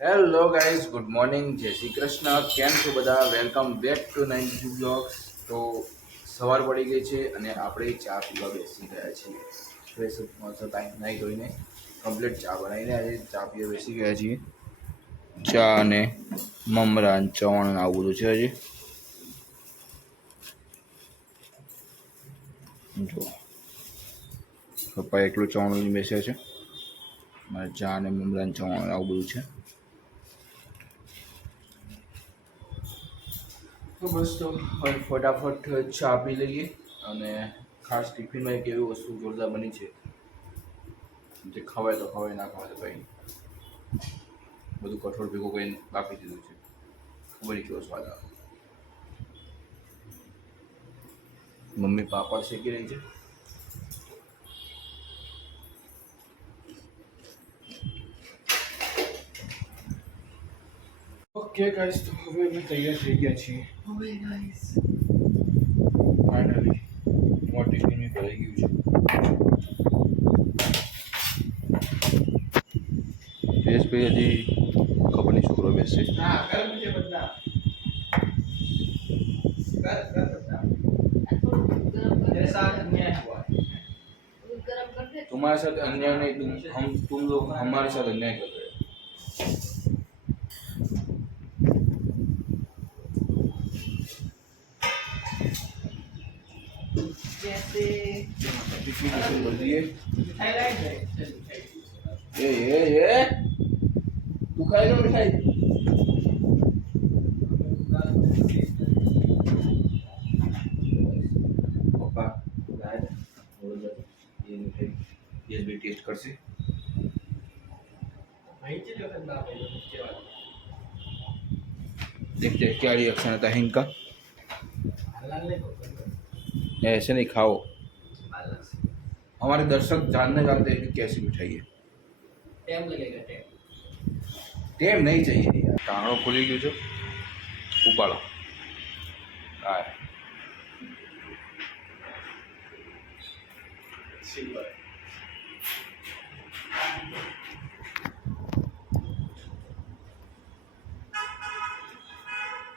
Hello guys, good morning, જય શ્રી કૃષ્ણ. કેમ છો બધા? Welcome back to 92 blogs. તો સવાર પડી ગઈ છે અને આપણે ચા પીવા બેસી ગયા છીએ. ફ્રેશ મસ્ત ટાઈમ નાહી ધોઈને કમ્પ્લીટ ચા બનાવીને આજે ચા પીવા બેસી ગયા છીએ. ચા અને મમરા ચવણ આવું બધું છે. હજી જો પપ્પા એકલું ચવણ બેસ્યા છે. મારે ચા અને મમરા ચવણ આવું બધું છે. તો બસ તો હવે ફટાફટ ચા પી લઈએ અને ખાસ ટિફિનમાં એક એવી વસ્તુ જોરદાર બની છે જે ખવાય તો ખવાય, ના ખવાય તો કંઈ બધું કઠોળ ભેગું કરીને બાકી દીધું છે. ખબર નહીં કેવો સ્વાદ આવે. મમ્મી પાપડ શેકી રહી છે. ઓકે ગાઈસ, તો હવે અમે તૈયાર થઈ ગયા છીએ. હવે ગાઈસ ફાઇનલી મોટી ટીમી ભરાઈ ગયું છે. જયેશભાઈ હજી ખબર નહીં છોકરો બેસે. तुम्हारे साथ अन्याय नहीं, तुम लोग हमारे साथ अन्याय कर रहे हो. जैसे बोलिए थाईलैंड है ये तू खाएगा मिठाई? पापा लाए ये मिठाई ये भी टेस्ट कर से माहिती जो करना है नीचे वाला देखते हैं क्या रिएक्शन आता है इनका. हालाल नहीं होगा ऐसे नहीं खाओ. हालाल से हमारे दर्शक जानना चाहते हैं कि कैसी मिठाई है. टाइम लगेगा टाइम टेम नहीं चाहिए यार. टाणो खुली गયું છે. ઉપાડો. હા सिल्वर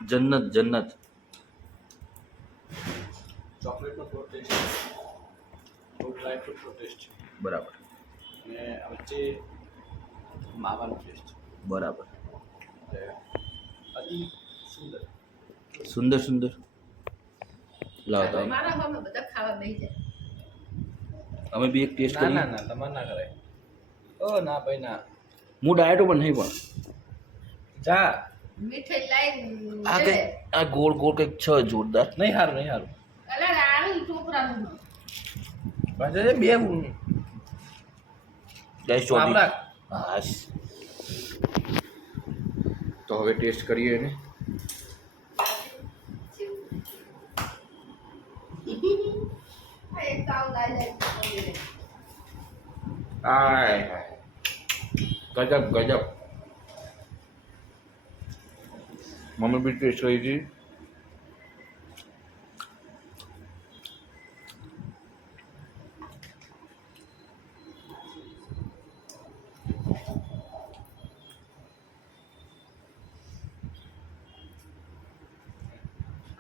જન્નત જન્નત. ચોકલેટ નો fruit taste fruit dry fruit taste બરાબર અને વચ્ચે માવાનો ટેસ્ટ બરાબર. અતિ સુંદર સુંદર સુંદર. લાવો તો મારા ઘરમાં બધા ખાવા બેસી જાય. અમે બી એક ટેસ્ટ ના કરીએ. ના ના તમારે ના કરાય ઓ ના ભાઈ ના હું ડાયટો પણ નહીં પણ જા મીઠાઈ લાઈ આ કઈ આ ગોળ ગોળ કંઈક છે જોરદાર. નહીં હારું નહીં હારું અલા રાણું છોકરાનું પાછળ છે બે ગાઈસ ચોટી. આપણા હા તો હવે ટેસ્ટ કરીએ એને. એક તાવ લાઈ જાય. આય ગજબ ગજબ. મમ્મી બી ટેસ્ટ કરી હતી.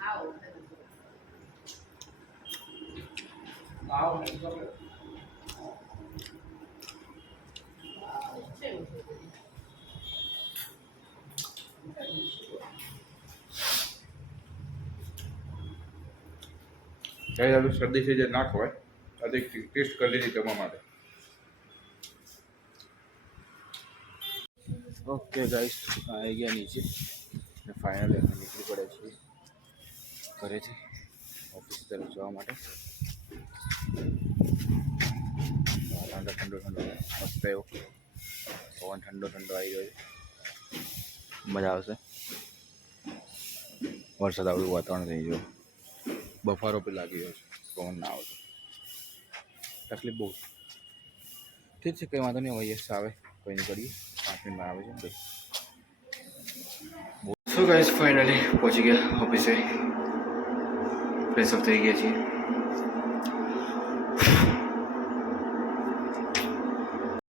આવો આવો કઈ દાદુ શરદી છે જે ના ખવાય. આજે ટેસ્ટ કરી લીધી તમારા માટે. ઓકે ગાઈસ, આવી ગયા નીચે અને ફાઇનલી અમે નીકળી પડ્યા છીએ ઘરેથી ઓફિસ તરફ જવા માટે. ઠંડો ઠંડો ઠંડો મસ્ત એવો પવન ઠંડો ઠંડો આવી ગયો છે. મજા આવશે. વરસાદ આવડું વાતાવરણ થઈ ગયું. બફારો પણ લાગી ગયો છે. પવન ના આવતો તકલીફ બહુ. ઠીક છે, કંઈ વાંધો નહીં. હવે યસ આવે કંઈ નહીં કરીએ. 5 મિનિટમાં આવે છે ભાઈ. સો ગાઈસ ફાઇનલી પહોંચી ગયા ઓફિસે. ફ્રેશ અપ થઈ ગયા છીએ.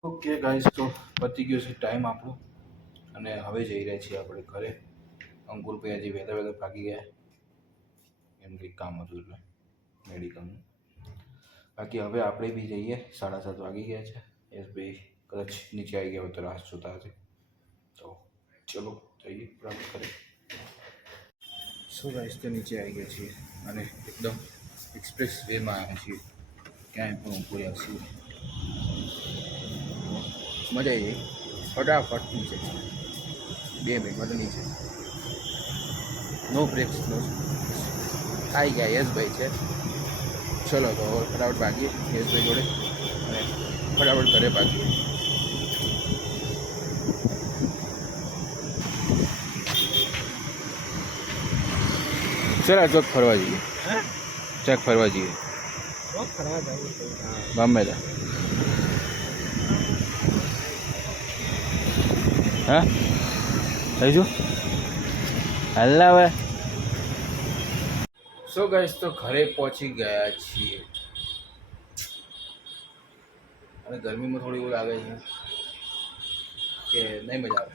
ઓકે ગાઈસ, તો પતી ગયો છે ટાઈમ આપણો અને હવે જઈ રહ્યા છીએ આપણે ઘરે. અંકુરભાઈ હજી વહેલા વહેલા ભાગી ગયા, એમ કંઈક કામ હતું એટલે મેડિકલનું. બાકી હવે આપણે બી જઈએ, 7:30 વાગી ગયા છે. યશભાઈ કદાચ નીચે આવી ગયા હોય તો રાહ જોતા હશે. તો ચલો જઈએ પ્રાપ્ત કરીએ. શું ગાઈસ, તો નીચે આવી ગયા છીએ અને એકદમ એક્સપ્રેસ વેમાં આવ્યા છીએ. ક્યાંય પણ ઊભું રહ્યા છીએ, મજા આવી ગઈ. ફટાફટ નીચે 2 મિનિટમાં તો નીચે. નો બ્રેક્સ નો. આવી ગયા યશભાઈ છે. ચલો તો ફટાફટ ભાગીએ યશભાઈ જોડે અને ફટાફટ ઘરે ભાગીએ. ચાલ ચોક ફરવા જઈએ. ચોક ફરવા જઈએ. ગમે તા. હા થઈ જો હલ્લા હવે. સો ગાઈસ, તો ઘરે પહોંચી ગયા છીએ અને ગરમીમાં થોડી એવું લાગે છે કે નહીં મજા આવે.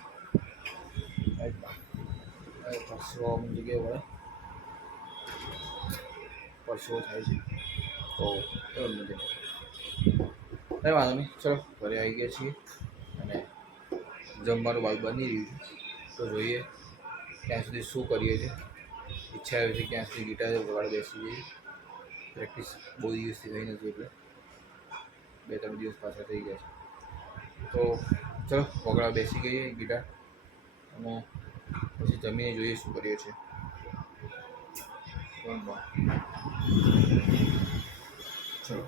પરસો અમુક જગ્યાએ વળે પરસો થાય છે તો એવું નથી. કંઈ વાંધો નહીં, ચલો ઘરે આવી ગયા છીએ અને જમવાનું બાદ બની રહ્યું છે. તો જોઈએ ત્યાં સુધી શું કરીએ છીએ. ઈચ્છા એવી છે ક્યાં સુધી ગિટાર વગાડ બેસી જઈએ. પ્રેક્ટિસ બહુ દિવસથી થઈ નથી એટલે 2-3 દિવસ પાછા થઈ ગયા છે. તો ચલો વગાડવા બેસી ગઈએ ગિટાર અને પછી જમીને જોઈએ શું કરીએ છીએ. ચલો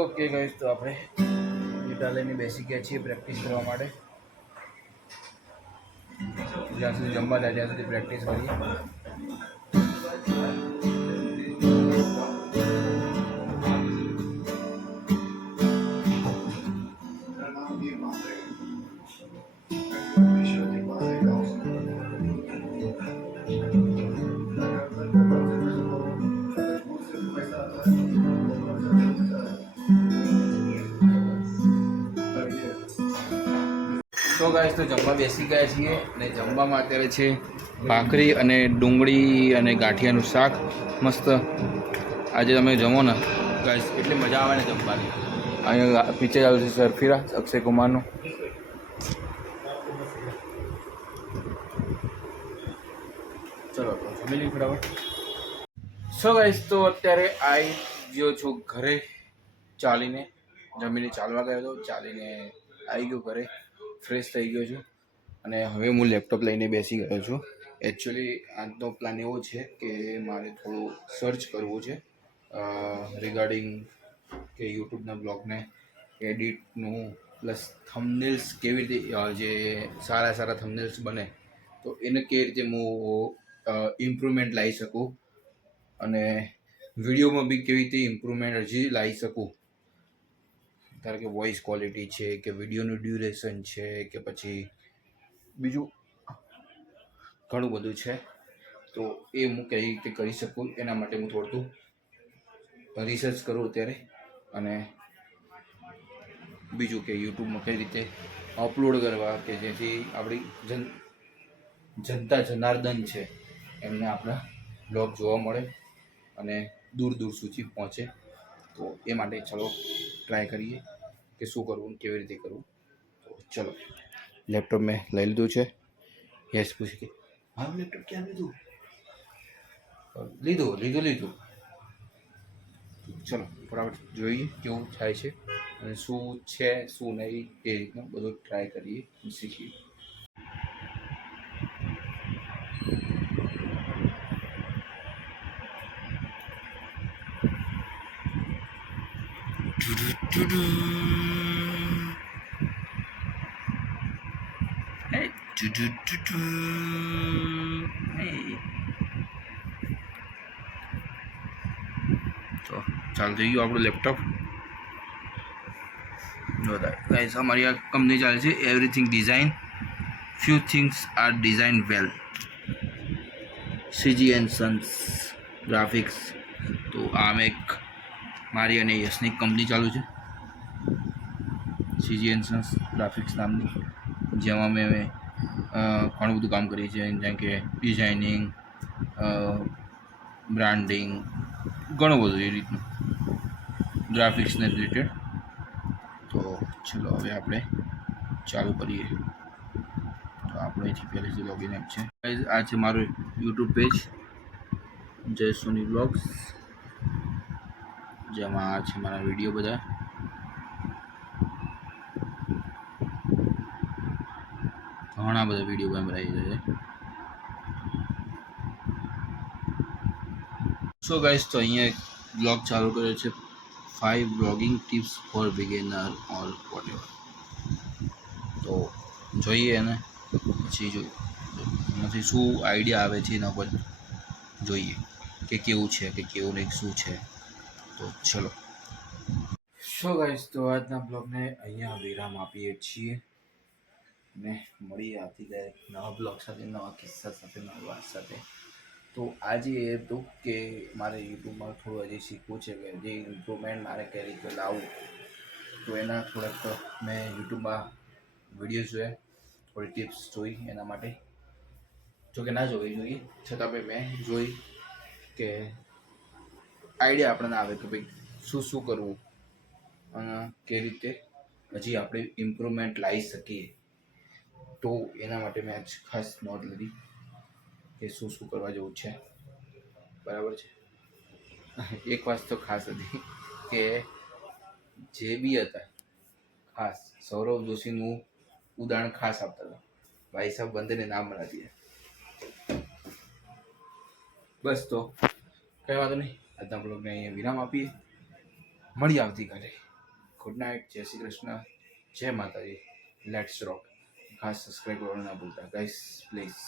ઓકે ગાઈસ, તો આપણે ગિટાર લઈને બેસી ગયા છીએ પ્રેક્ટિસ કરવા માટે. જ્યાં સુધી જમવા જાય ત્યાં સુધી પ્રેક્ટિસ કરીએ. તો ગાઈસ, તો જમવા બેસી ગયા છીએ અને જમવામાં અત્યારે છે ભાખરી અને ડુંગળી અને ગાંઠિયાનું શાક. મસ્ત. આજે તમે જમો ને ગાઈસ, એટલી મજા આવે ને જમવાની. અહીંયા પિક્ચર ચાલુ છે સરફીરા, અક્ષય કુમારનું. ચલો તો જમી લઈએ ફટાફટ. સો ગાઈસ, તો અત્યારે આવી ગયો છું ઘરે ચાલીને. જમીને ચાલવા ગયો હતો, ચાલીને આવી ગયો ઘરે, ફ્રેશ થઈ ગયો છું અને હવે હું લેપટોપ લઈને બેસી ગયો છું. એકચ્યુઅલી આજનો પ્લાન એવો છે કે મારે થોડું સર્ચ કરવું છે રિગાર્ડિંગ કે યુટ્યુબના બ્લોગને એડિટનું પ્લસ થંબનેલ્સ કેવી રીતે જે સારા થંબનેલ્સ બને તો એને કેવી રીતે હું ઇમ્પ્રુવમેન્ટ લાવી શકું અને વિડીયોમાં બી કેવી રીતે ઇમ્પ્રુવમેન્ટ હજી લાવી શકું. ધારો કે વોઇસ ક્વોલિટી છે કે વિડીયોનું ડ્યુરેશન છે કે પછી બીજું ઘણું બધું છે. તો એ હું કઈ રીતે કરી શકું એના માટે હું થોડું રિસર્ચ કરું અત્યારે. અને બીજું કે યુટ્યુબમાં કઈ રીતે અપલોડ કરવા કે જેથી આપણી જનતા જનાર્દન છે એમને આપણા બ્લોગ જોવા મળે અને દૂર દૂર સુધી પહોંચે. તો એ માટે ચલો ટ્રાય કરીએ કે શું કરવું કેવી રીતે કરવું. તો ચલો લેપટોપ મેં લઈ લીધું છે. યસ પૂછ કે મારું લેપટોપ ક્યાં લીધું. ચલો ફટાફટ જોઈએ કેવું થાય છે અને શું છે શું નહીં એ રીતનું બધું ટ્રાય કરીએ શીખીએ. તો ચાલ થઈ ગયું આપણું લેપટોપ. જો ગાઈસ, અમારી આ કંપની ચાલે છે everything design. few things are designed well. CG and Sons graphics. તો આમ એક મારી અને યશની કંપની ચાલુ છે, CG and Sons ગ્રાફિક્સ નામની, જેમાં મેં ઘણું બધું કામ કરીએ છીએ, જેમ કે ડિઝાઇનિંગ, બ્રાન્ડિંગ, ઘણું બધું એ રીતનું ગ્રાફિક્સને રિલેટેડ. તો ચલો હવે આપણે ચાલુ કરીએ. તો આપણે અહીંથી પહેલેથી લોગિન એપ છે. Guys, આ છે મારું યુટ્યુબ પેજ, જય સોની બ્લોગ્સ, જેમાં આ છે મારા વિડીયો બધા. ઘણા બધા વિડીયો બનાવી રહ્યા છે. સો ગાઈસ, તો અહીંયા બ્લોગ ચાલુ કર્યો છે, 5 બ્લોગિંગ ટિપ્સ ફોર બિગિનર ઓર વોટેવર. તો જોઈએ એને, પછી એમાંથી શું આઈડિયા આવે છે એના પર જોઈએ કે કેવું છે કે કેવું નહીં, શું છે. તો ચલો. સો ગાઈસ, તો આજના બ્લોગને અહીંયા વિરામ આપીએ છીએ ને મળીએ આવતીકાલે નવા બ્લોગ સાથે, નવા કિસ્સા સાથે, નવા વાત સાથે. તો આજે એ હતું કે મારે યુટ્યુબમાં થોડું હજી શીખવું છે કે જે ઇમ્પ્રુવમેન્ટ મારે કઈ રીતે લાવવું. તો એના થોડાક મેં યુટ્યુબમાં વિડીયોઝ જોયા, થોડી ટિપ્સ જોઈ એના માટે. જો કે ના જોવી જોઈએ, છતાં પણ મેં જોઈ કે આઈડિયા આપણને આવે કે ભાઈ શું શું કરવું અને કઈ રીતે હજી આપણે ઇમ્પ્રુવમેન્ટ લાવી શકીએ. તો એના માટે મેં આજ ખાસ નોંધ લીધી કે શું શું કરવા જેવું છે. બરાબર છે. એક વાત તો ખાસ હતી કે જે બી હતા ખાસ સૌરવ જોશીનું ઉદાહરણ ખાસ આપતા હતા. ભાઈ સાહેબ બંનેને નામ મળા દીધા. બસ, તો કંઈ વાંધો નહીં, આજના બ્લોગને અહીંયા વિરામ આપીએ. મળીએ આવતીકાલે. ગુડ નાઇટ, જય શ્રી કૃષ્ણ, જય માતાજી, લેટ્સ રોક. ખાસ સબસ્ક્રાઈબ કરવાનું ના ભૂલતા ગાઈસ, પ્લીઝ.